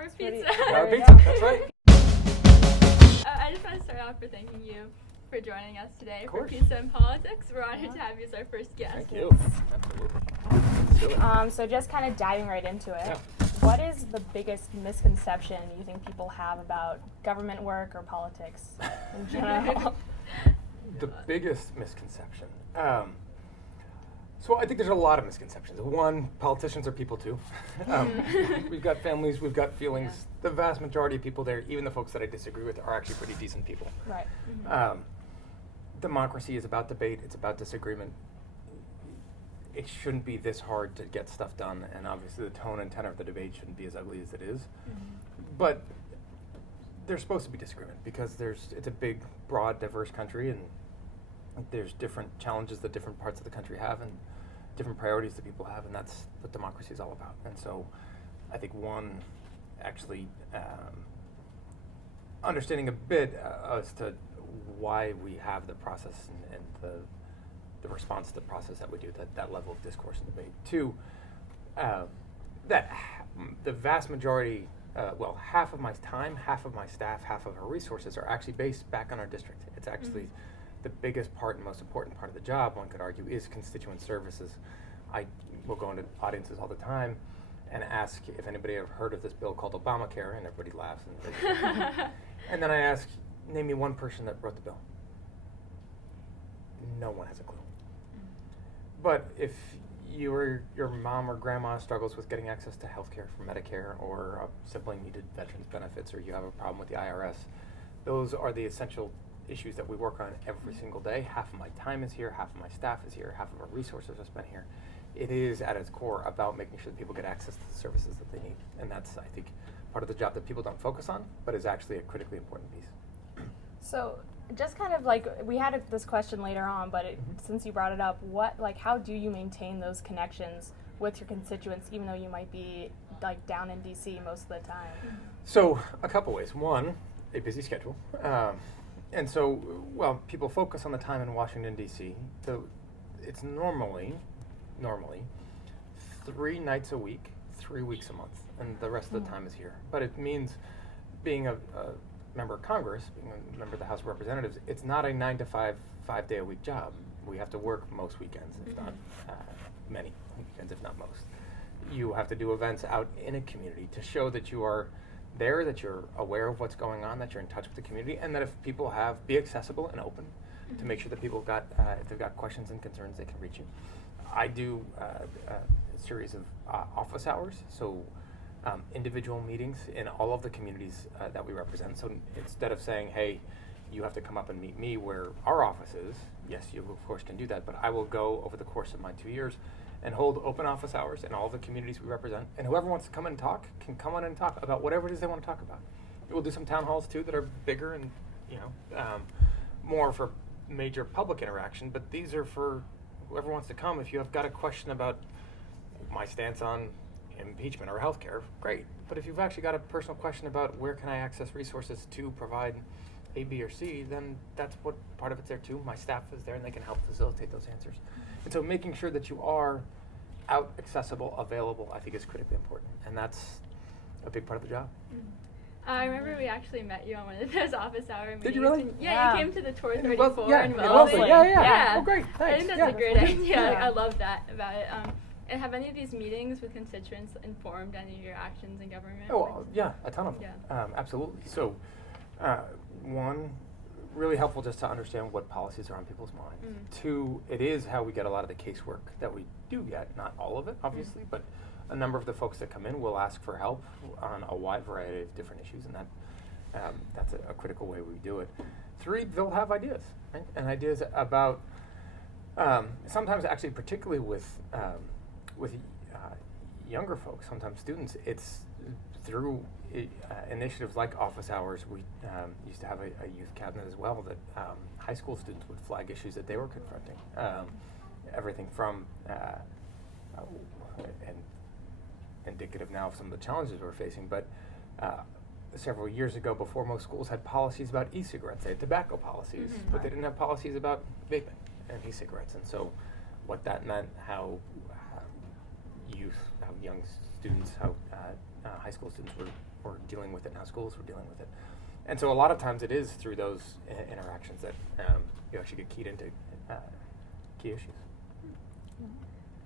Sour pizza. Sour pizza, that's right. I just want to start off for thanking you for joining us today Of for course. Pizza and Politics. We're honored to have you as our first guest. Thank you. Absolutely. Let's do it. So just kind of diving right into it, Yeah. what is the biggest misconception you think people have about government work or politics in general? The biggest misconception. So I think there's a lot of misconceptions. One, politicians are people too. We've got families, we've got feelings. Yeah. The vast majority of people there, even the folks that I disagree with, are actually pretty decent people. Right. Democracy is about debate, it's about disagreement. It shouldn't be this hard to get stuff done, and obviously the tone and tenor of the debate shouldn't be as ugly as it is. But there's supposed to be disagreement because it's a big, broad, diverse country, and there's different challenges that different parts of the country have and different priorities that people have, and that's what democracy is all about. And so I think actually understanding a bit as to why we have the process and the response to the process that we do, that level of discourse and debate. Two, that the vast majority, half of my time, half of my staff, half of our resources are actually based back on our district. It's actually the biggest part and most important part of the job, one could argue, is constituent services. I will go into audiences all the time and ask if anybody ever heard of this bill called Obamacare, and everybody laughs. And then I ask, name me one person that wrote the bill. No one has a clue. But if your mom or grandma struggles with getting access to health care for Medicare, or a sibling needed veterans benefits, or you have a problem with the IRS, those are the essential issues that we work on every single day. Half of my time is here, half of my staff is here, half of our resources are spent here. It is at its core about making sure that people get access to the services that they need. And that's, I think, part of the job that people don't focus on, but is actually a critically important piece. So just kind of like, we had this question later on, but since you brought it up, how do you maintain those connections with your constituents, even though you might be like down in DC most of the time? So a couple ways. One, a busy schedule. And so, people focus on the time in Washington, D.C. So it's normally 3 nights a week, 3 weeks a month, and the rest of the time is here. But it means being a member of Congress, being a member of the House of Representatives, it's not a 9 to 5, 5-day-a-week job. We have to work most weekends, if not many weekends, if not most. You have to do events out in a community to show that you are there, that you're aware of what's going on, that you're in touch with the community, and that if people be accessible and open to make sure that people if they've got questions and concerns, they can reach you. I do a series of office hours, so individual meetings in all of the communities that we represent. So instead of saying, hey, you have to come up and meet me where our office is, yes, you of course can do that, but I will go over the course of my 2 years and hold open office hours in all the communities we represent. And whoever wants to come in and talk can come on and talk about whatever it is they want to talk about. We'll do some town halls too that are bigger and more for major public interaction, but these are for whoever wants to come. If you have got a question about my stance on impeachment or healthcare, great. But if you've actually got a personal question about where can I access resources to provide A, B, or C, then that's what part of it's there too. My staff is there and they can help facilitate those answers. And so making sure that you are out, accessible, available, I think is critically important. And that's a big part of the job. I remember we actually met you on one of those office hour meetings. Did you really? Yeah, you came to the Tour 34 in Wellesley. Wellesley. Yeah. Oh, great. Thanks. I think that's a great idea. Yeah. I love that about it. And have any of these meetings with constituents informed any of your actions in government? Oh, yeah, a ton of them. Yeah. Absolutely. So, one, really helpful just to understand what policies are on people's minds. Two, it is how we get a lot of the casework that we do get, not all of it, obviously, but a number of the folks that come in will ask for help on a wide variety of different issues, and that's a critical way we do it. Three, they'll have ideas, right? And ideas about, sometimes actually particularly with younger folks, sometimes students, it's through initiatives like office hours. We used to have a youth cabinet as well that high school students would flag issues that they were confronting. Everything from, and indicative now of some of the challenges we're facing, but several years ago, before most schools had policies about e-cigarettes, they had tobacco policies, but they didn't have policies about vaping and e-cigarettes. And so what that meant, how young students, how high school students were dealing with it and how schools were dealing with it. And so a lot of times it is through those interactions that you actually get keyed into key issues.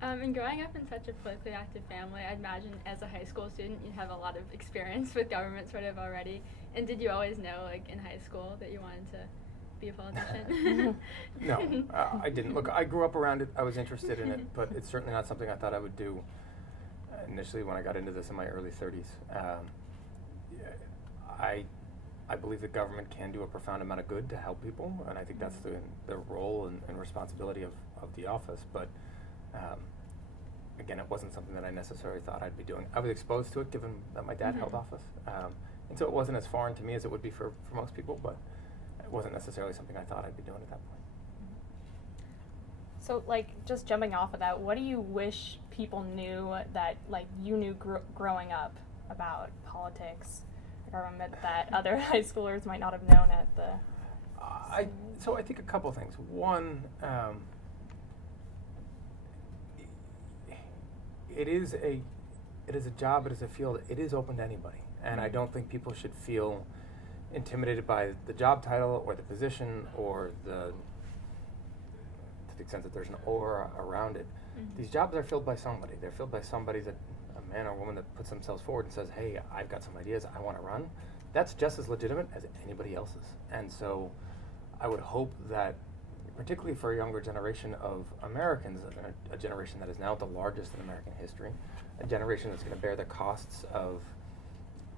And growing up in such a politically active family, I'd imagine as a high school student you'd have a lot of experience with government sort of already. And did you always know, like in high school, that you wanted to be a politician? No, I didn't. Look, I grew up around it. I was interested in it, but it's certainly not something I thought I would do initially when I got into this in my early 30s. I believe that government can do a profound amount of good to help people, and I think that's the role and responsibility of the office. But again, it wasn't something that I necessarily thought I'd be doing. I was exposed to it given that my dad held office, and so it wasn't as foreign to me as it would be for most people, but it wasn't necessarily something I thought I'd be doing at that point. So, like, just jumping off of that, what do you wish people knew that, like, you knew growing up about politics, government, that other high schoolers might not have known at the... So I think a couple of things. One, it is a job, it is a field, it is open to anybody. And I don't think people should feel intimidated by the job title or the position or to the extent that there's an aura around it. These jobs are filled by somebody. They're filled by somebody that, a man or woman that puts themselves forward and says, hey, I've got some ideas, I want to run. That's just as legitimate as anybody else's. And so I would hope that, particularly for a younger generation of Americans, a generation that is now the largest in American history, a generation that's going to bear the costs of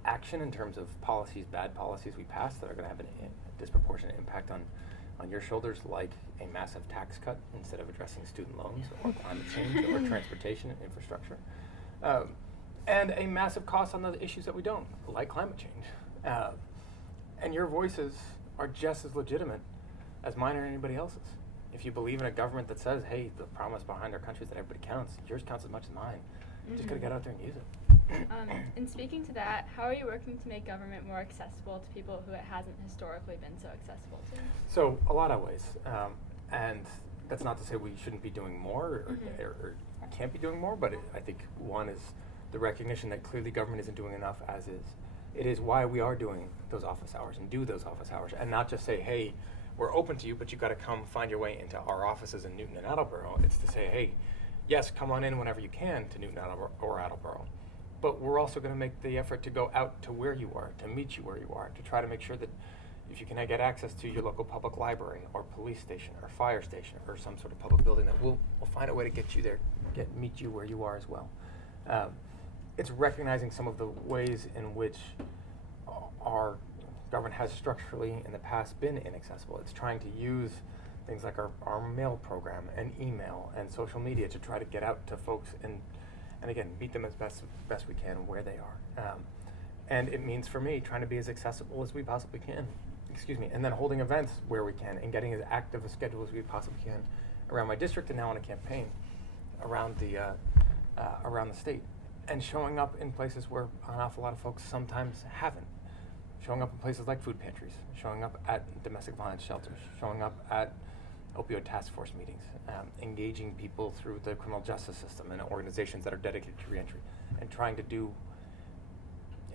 action in terms of policies, bad policies we pass that are going to have a disproportionate impact on your shoulders, like a massive tax cut instead of addressing student loans or climate change or transportation and infrastructure, and a massive cost on the issues that we don't, like climate change. And your voices are just as legitimate as mine or anybody else's. If you believe in a government that says, hey, the promise behind our country is that everybody counts, yours counts as much as mine. You just got to get out there and use it. And speaking to that, how are you working to make government more accessible to people who it hasn't historically been so accessible to? So a lot of ways, and that's not to say we shouldn't be doing more or can't be doing more, but I think one is the recognition that clearly government isn't doing enough as is. It is why we are doing those office hours and do those office hours, and not just say, hey, we're open to you, but you've got to come find your way into our offices in Newton and Attleboro. It's to say, hey, yes, come on in whenever you can to Newton or Attleboro. But we're also going to make the effort to go out to where you are, to meet you where you are, to try to make sure that if you can get access to your local public library or police station or fire station or some sort of public building, that we'll find a way to get you there, meet you where you are as well. It's recognizing some of the ways in which our government has structurally in the past been inaccessible. It's trying to use things like our mail program and email and social media to try to get out to folks and again, meet them as best we can where they are. And it means for me trying to be as accessible as we possibly can, and then holding events where we can and getting as active a schedule as we possibly can around my district and now on a campaign around the state, and showing up in places where an awful lot of folks sometimes haven't. Showing up in places like food pantries, showing up at domestic violence shelters, showing up at opioid task force meetings, engaging people through the criminal justice system and organizations that are dedicated to reentry, and trying to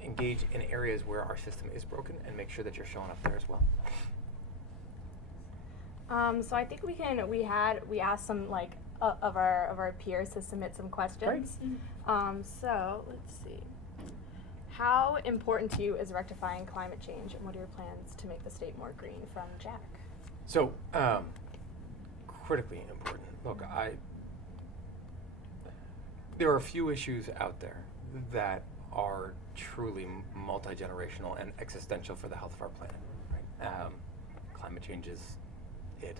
engage in areas where our system is broken and make sure that you're showing up there as well. So I think we asked some of our peers to submit some questions. So let's see. How important to you is rectifying climate change, and what are your plans to make the state more green? From Jack. So, critically important. Look, there are a few issues out there that are truly multi-generational and existential for the health of our planet. Right? Climate change is it.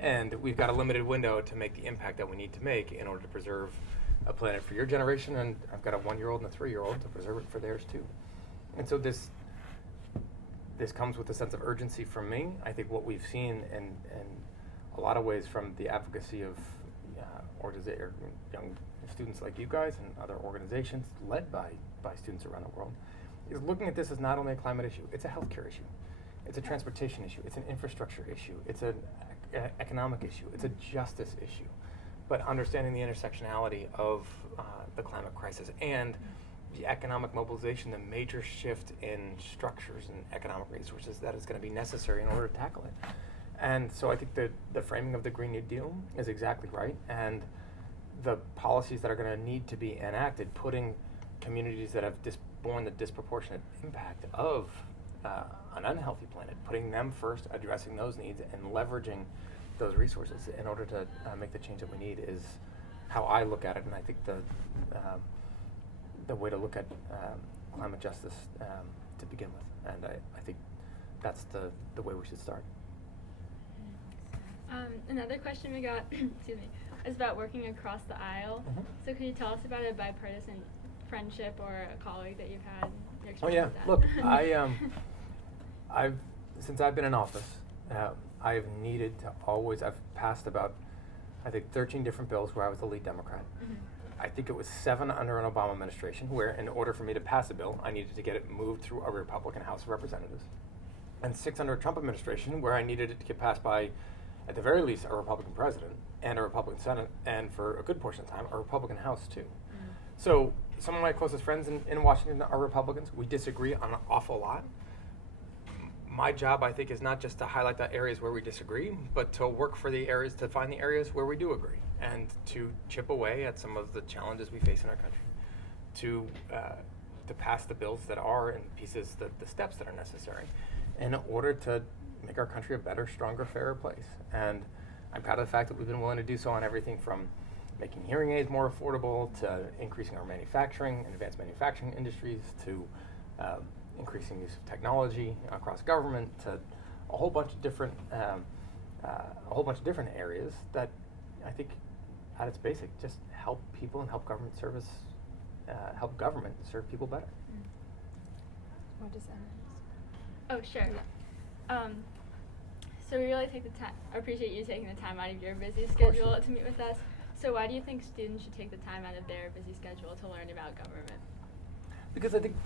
And we've got a limited window to make the impact that we need to make in order to preserve a planet for your generation, and I've got a 1-year-old and a 3-year-old to preserve it for theirs too. And so this comes with a sense of urgency from me. I think what we've seen in a lot of ways from the advocacy of young students like you guys and other organizations led by students around the world is looking at this as not only a climate issue, it's a healthcare issue, it's a transportation issue, it's an infrastructure issue, it's an economic issue, it's a justice issue. But understanding the intersectionality of the climate crisis and the economic mobilization, the major shift in structures and economic resources that is going to be necessary in order to tackle it. And so I think the framing of the Green New Deal is exactly right, and the policies that are going to need to be enacted, putting communities that have borne the disproportionate impact of an unhealthy planet, putting them first, addressing those needs, and leveraging those resources in order to make the change that we need is how I look at it, and I think the way to look at climate justice to begin with. And I think that's the way we should start. Another question we got, excuse me, is about working across the aisle. Mm-hmm. So could you tell us about a bipartisan friendship or a colleague that you've had? Your Oh yeah, experience with that? look, I've since I've been in office, I've needed to always. I've passed about, I think, 13 different bills where I was the lead Democrat. Mhm. I think it was 7 under an Obama administration, where in order for me to pass a bill, I needed to get it moved through a Republican House of Representatives, and 6 under a Trump administration, where I needed it to get passed by, at the very least, a Republican president and a Republican Senate, and for a good portion of time, a Republican House too. Mhm. So some of my closest friends in Washington are Republicans. We disagree on an awful lot. My job, I think, is not just to highlight the areas where we disagree, but to work for the areas, to find the areas where we do agree, and to chip away at some of the challenges we face in our country, to pass the bills that are in pieces, the steps that are necessary, in order to make our country a better, stronger, fairer place. And I'm proud of the fact that we've been willing to do so on everything from making hearing aids more affordable, to increasing our manufacturing and advanced manufacturing industries, to increasing use of technology across government, to a whole bunch of different areas that I think, at its basic, just help people and help government service, help government serve people better. What does that mean? Oh, sure. So we really appreciate you taking the time out of your busy schedule to meet with us. So why do you think students should take the time out of their busy schedule to learn about government? Because I think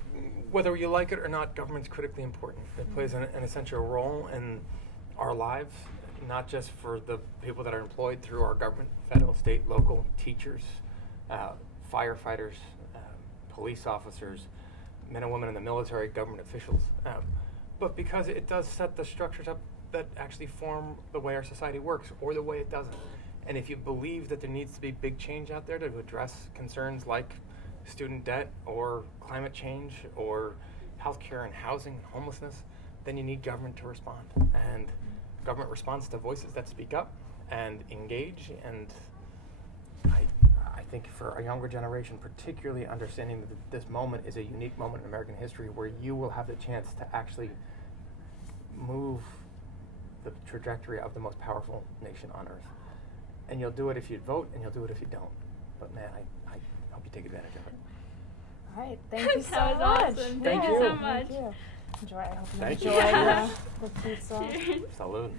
whether you like it or not, government's critically important. It plays an essential role in our lives, not just for the people that are employed through our government, federal, state, local, teachers, firefighters, police officers, men and women in the military, government officials, but because it does set the structures up that actually form the way our society works, or the way it doesn't. And if you believe that there needs to be big change out there to address concerns like student debt or climate change or healthcare and housing and homelessness, then you need government to respond. And government responds to voices that speak up and engage. And I think for a younger generation, particularly understanding that this moment is a unique moment in American history where you will have the chance to actually move the trajectory of the most powerful nation on earth. And you'll do it if you vote, and you'll do it if you don't. But man, I hope you take advantage of it. All right, thank you so That was much. awesome. Thank Thank you you. so much. Thank you. I hope you Thank enjoy you. the pizza. Cheers. Salud.